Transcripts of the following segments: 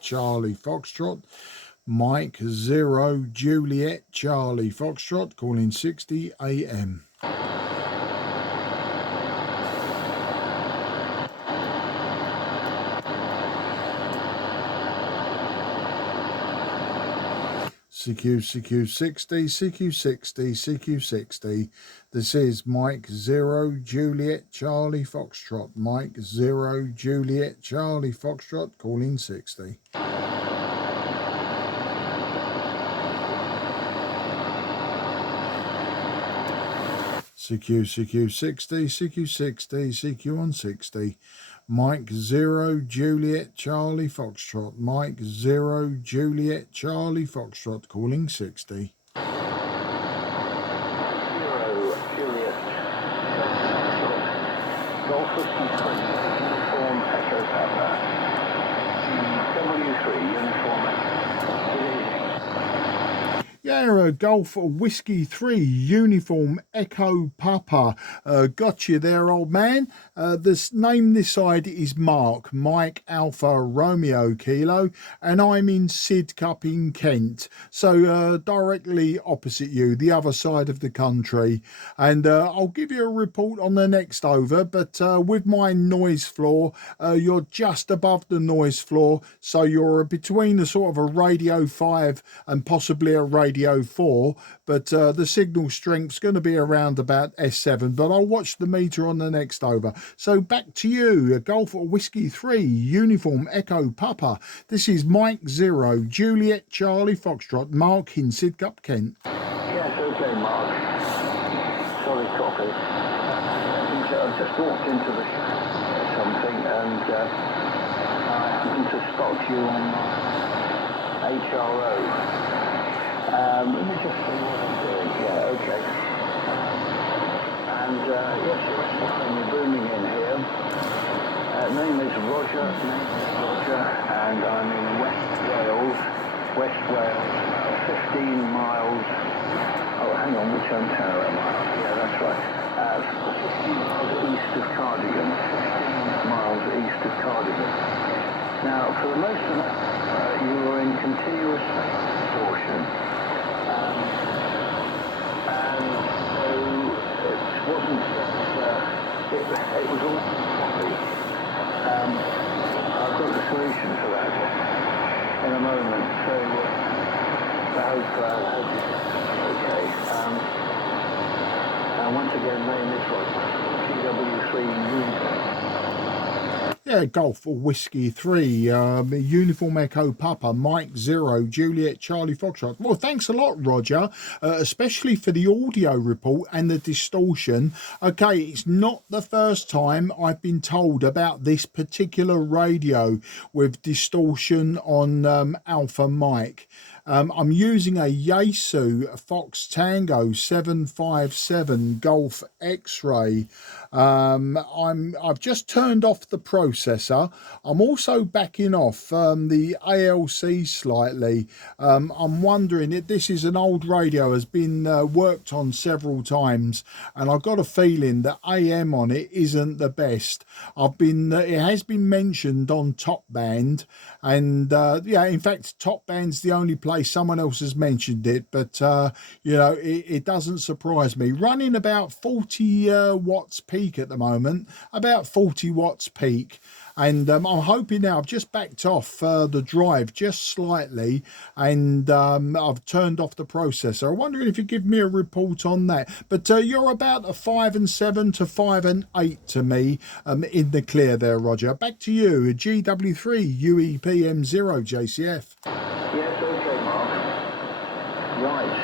Charlie Foxtrot, Mike 0 Juliet Charlie Foxtrot, calling 60 AM. CQ60, this is Mike 0 Juliet Charlie Foxtrot, Mike 0 Juliet Charlie Foxtrot, calling 60. CQ60, CQ on 60. Mike 0 Juliet Charlie Foxtrot, Mike 0 Juliet Charlie Foxtrot, calling 60. 0 Juliet Golf 53 Uniform Echo Papa, GW3 Uniform Echo. Yeah, Golf Whiskey 3 Uniform Echo Papa. Got you there, old man. This name this side is Mark, Mike Alpha Romeo Kilo, and I'm in Sidcup in Kent. So directly opposite you, the other side of the country. And I'll give you a report on the next over, but with my noise floor, you're just above the noise floor. So you're between a sort of a radio 5 and possibly a radio 4, but the signal strength's going to be around about S7, but I'll watch the meter on the next over. So back to you, Golf Whiskey 3 Uniform Echo Papa. This is Mike 0 Juliet Charlie Foxtrot, Mark in Sidcup, Kent. Yes, okay, Mark. Sorry, copy. I've just walked into the something and I happened to spot you on HRO. Let me just see what I'm doing. Yeah, okay. And yes, you're booming in here. Name is Roger, and I'm in West Wales, 15 miles. Oh, hang on, which home tower am I? Yeah, that's right. 15 miles east of Cardigan. 15 miles east of Cardigan. Now, for the most of that, you were in continuous distortion. It was all sloppy. I've got the solution for that in a moment, so I hope it's okay. And once again, name this one, GW3UEP. Yeah, Golf Whiskey 3 Uniform Echo Papa, Mike 0 Juliet Charlie Foxtrot. Well, thanks a lot, Roger, especially for the audio report and the distortion. Okay, it's not the first time I've been told about this particular radio with distortion on Alpha Mike. I'm using a Yaesu Fox Tango 757 Golf X-Ray. I've just turned off the processor. I'm also backing off the ALC slightly. I'm wondering if this is an old radio, has been worked on several times, and I've got a feeling that AM on it isn't the best. It has been mentioned on Top Band, and yeah, in fact, Top Band's the only place someone else has mentioned it, but you know, it doesn't surprise me. Running about 40 watts peak at the moment, about 40 watts peak, and I'm hoping now. I've just backed off the drive just slightly, and I've turned off the processor. I'm wondering if you give me a report on that. But you're about a 5 and 7 to 5 and 8 to me in the clear there, Roger. Back to you, GW3UEP M0 JCF. Yes, okay, Mark. Right.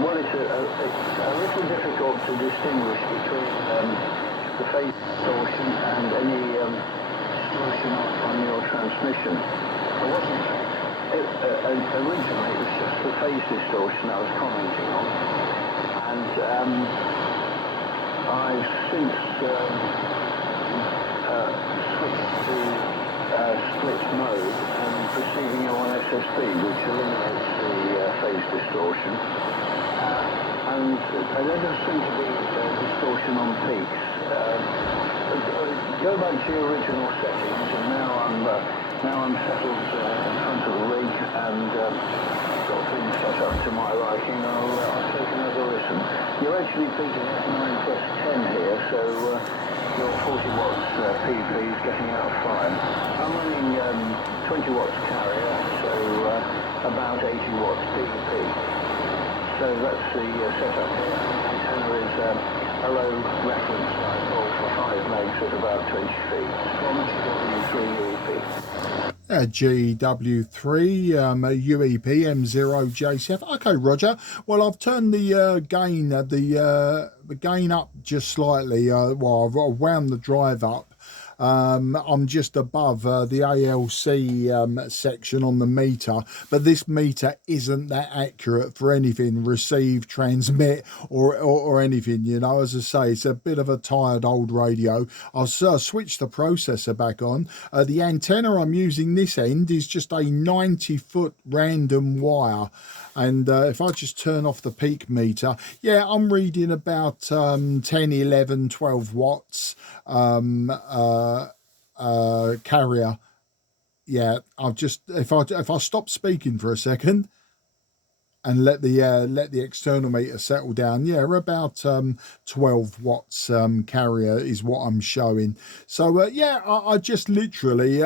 Well, it's a little difficult to distinguish between the phase distortion and any distortion on your transmission. Originally it was just the phase distortion I was commenting on, and I've since switched to split mode and proceeding on SSB, which eliminates the phase distortion. And there does seem to be distortion on peaks. Go back to your original settings, and now I'm settled and got things set up to my liking. I'll take another listen. You're actually beating at 9 plus 10 here, so your 40 watts PP is getting out fine. I'm running 20 watts carrier, so about 80 watts PP. So that's the setup here. Antenna is a low reference dipole for 5 megs at about 20 feet from GW3UEP. GW3UEP M0JCF. Okay, Roger. Well, I've turned the gain up just slightly. Well, I've wound the drive up. I'm just above the ALC section on the meter, but this meter isn't that accurate for anything, receive, transmit, or anything, you know. As I say, it's a bit of a tired old radio. I'll switch the processor back on. The antenna I'm using this end is just a 90-foot random wire, and if I just turn off the peak meter, yeah, I'm reading about 10, 11, 12 watts carrier. Yeah, I've just, if I stop speaking for a second and let the external meter settle down, yeah, we're about 12 watts carrier is what I'm showing. So yeah, I just literally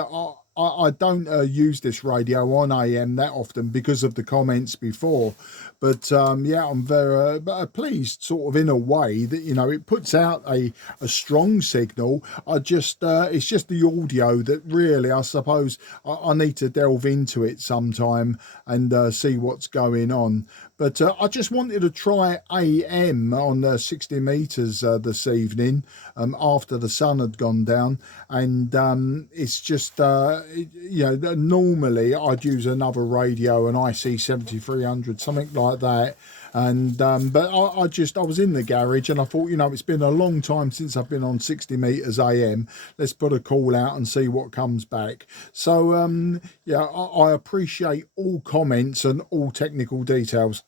I don't use this radio on AM that often because of the comments before, but yeah, I'm very pleased, sort of, in a way, that, you know, it puts out a strong signal. I just it's just the audio that really, I suppose, I need to delve into it sometime and see what's going on. But I just wanted to try AM on 60 meters this evening after the sun had gone down, and it's just you know, normally I'd use another radio, an IC7300, something like that. And but I was in the garage and I thought, you know, it's been a long time since I've been on 60 meters AM. Let's put a call out and see what comes back. So yeah, I appreciate all comments and all technical details.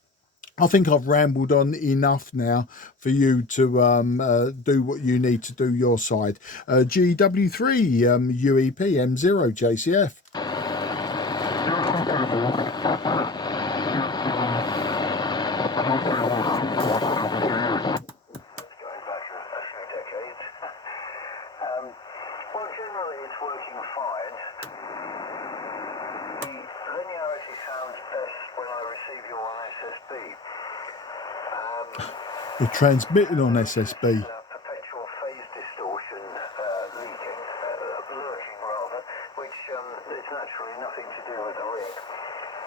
I think I've rambled on enough now for you to do what you need to do your side. GW3 UEP M0 JCF. Well, generally it's working fine. The linearity sounds best when I receive you on SSB. You're transmitting on SSB. Perpetual phase distortion leaking, lurking rather, which is naturally nothing to do with the rig.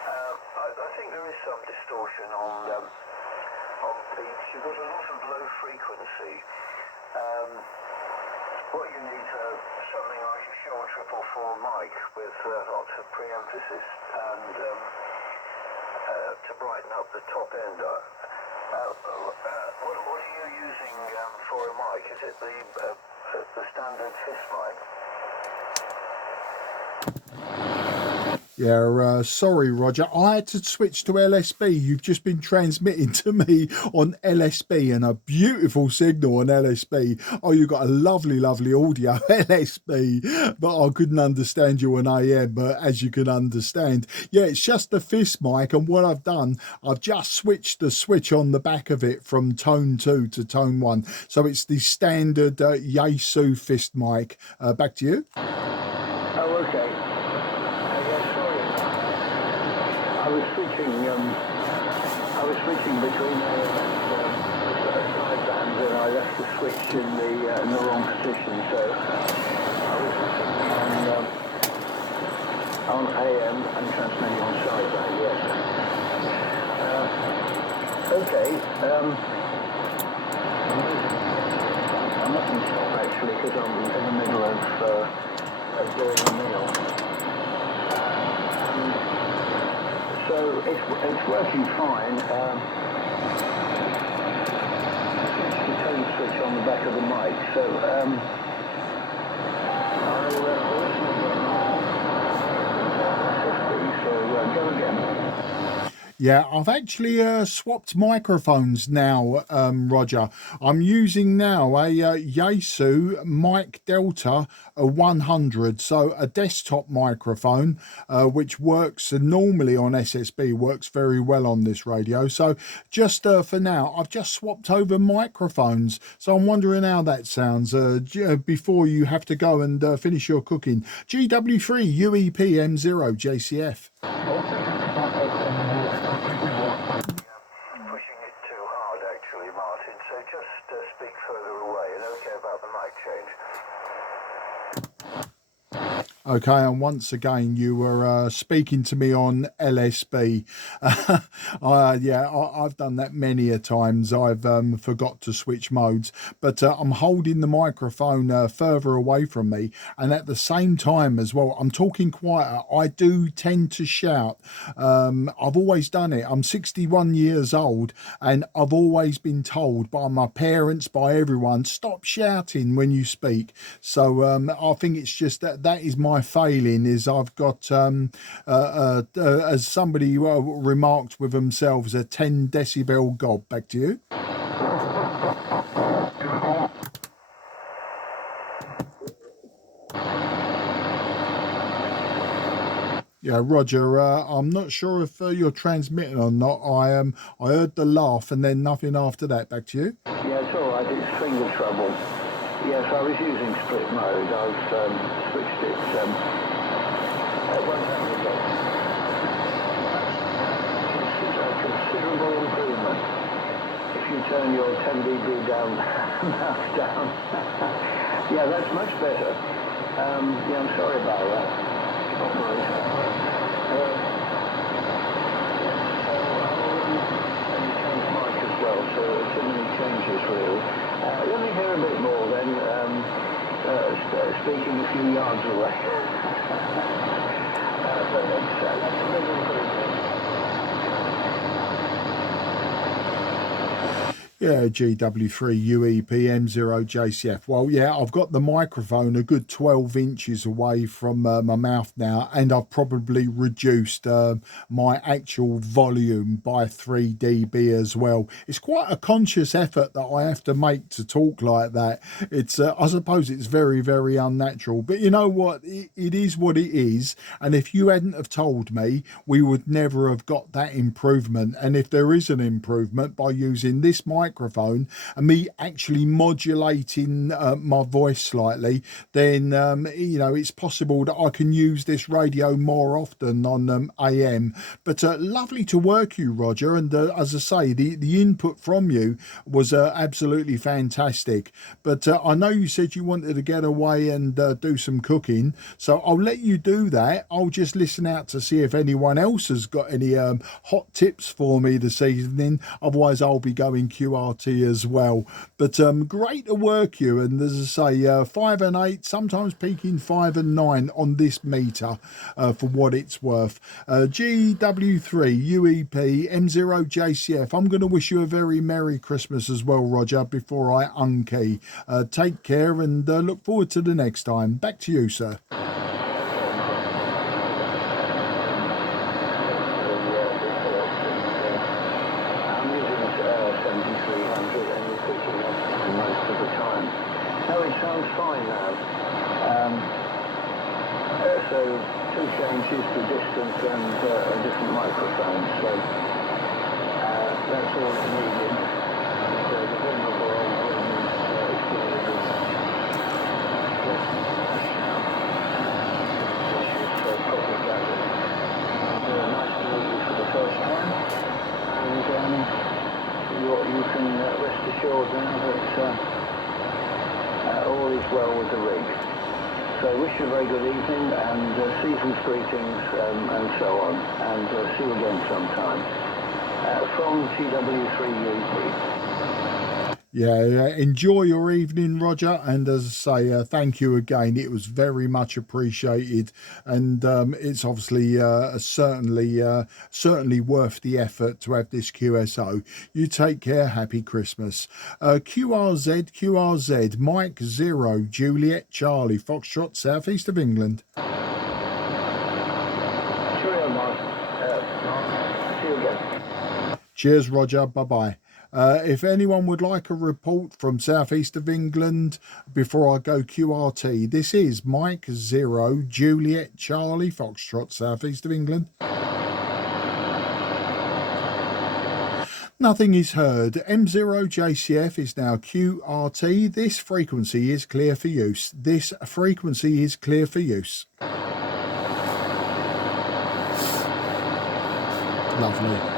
I think there is some distortion on peaks. You've got a lot of low frequency. What you need is something like a short 444 mic with lots of pre-emphasis and to brighten up the top end. What are you using for a mic? Is it the standard FIS mic? Yeah, sorry, Roger. I had to switch to LSB. You've just been transmitting to me on LSB, and a beautiful signal on LSB. Oh, you got a lovely, lovely audio LSB, but I couldn't understand you on AM. But as you can understand, yeah, it's just the FIS mic, and what I've done, I've just switched the switch on the back of it from tone 2 to tone 1. So it's the standard Yaesu FIS mic. Back to you. Oh, okay. I was switching between sidebands, and I left the switch in the wrong position, so I was switching on AM and transmitting on sideband, yes. Okay, I mustn't stop actually because I'm in the middle of doing a meal. So it's working fine. The tone switch on the back of the mic. So I'll listen to SSB. So go again. Yeah, I've actually swapped microphones now, Roger. I'm using now a Yaesu Mic Delta 100, so a desktop microphone, which works normally on SSB, works very well on this radio. So just for now, I've just swapped over microphones. So I'm wondering how that sounds before you have to go and finish your cooking. GW3UEP M0 JCF. Pushing it too hard, actually, Martin. So just speak further away, and okay about the mic change. Okay, and once again, you were speaking to me on LSB. I've done that many a times. I've forgot to switch modes, but I'm holding the microphone further away from me, and at the same time as well, I'm talking quieter. I do tend to shout. I've always done it. I'm 61 years old, and I've always been told by my parents, by everyone, stop shouting when you speak. So I think it's just that is my failing, is I've got as somebody remarked with themselves, a 10 decibel gob. Back to you. Yeah, Roger, I'm not sure if you're transmitting or not. I heard the laugh and then nothing after that. Back to you. Yeah, it's all right. It's finger trouble. Yes, I was using split mode. I've switched it. One time ago. It's a considerable improvement. If you turn your 10 dB down, mouse down. Yeah, that's much better. Yeah, I'm sorry about that. Operator. And you change mic as well, so too many changes really. Let me hear a bit more then, speaking a few yards away. But that's a big improvement. Yeah, GW3UEP M0 JCF. Well, yeah, I've got the microphone a good 12 inches away from my mouth now, and I've probably reduced my actual volume by 3 dB as well. It's quite a conscious effort that I have to make to talk like that. It's, I suppose it's very, very unnatural, but you know what? It is what it is. And if you hadn't have told me, we would never have got that improvement. And if there is an improvement by using this microphone and me actually modulating my voice slightly, then you know, it's possible that I can use this radio more often on AM. But lovely to work you, Roger, and as I say, the input from you was absolutely fantastic. But I know you said you wanted to get away and do some cooking, so I'll let you do that. I'll just listen out to see if anyone else has got any hot tips for me this evening. Otherwise I'll be going QRT as well. But great to work you, and as I say, 5 and 8, sometimes peaking 5 and 9 on this meter for what it's worth. GW3UEP M0 JCF, I'm going to wish you a very Merry Christmas as well, Roger, before I unkey. Take care and look forward to the next time. Back to you, sir. So two changes to distance and a different microphone. So that's all it's needed. So the vulnerable old so proper gathered. Nice to meet you for the first time. And you can rest assured now that all is well with the rig. So I wish you a very good evening and season's greetings and so on, and see you again sometime. From GW3UEP. Yeah, enjoy your evening, Roger, and as I say, thank you again. It was very much appreciated, and it's obviously certainly worth the effort to have this QSO. You take care. Happy Christmas. QRZ, Mike 0 Juliet Charlie Foxtrot, southeast of England. Cheerio, Mark. See you again. Cheers, Roger. Bye-bye. If anyone would like a report from southeast of England before I go QRT, this is Mike 0 Juliet Charlie Foxtrot, southeast of England. Nothing is heard. M0 JCF is now QRT. This frequency is clear for use. This frequency is clear for use. Lovely.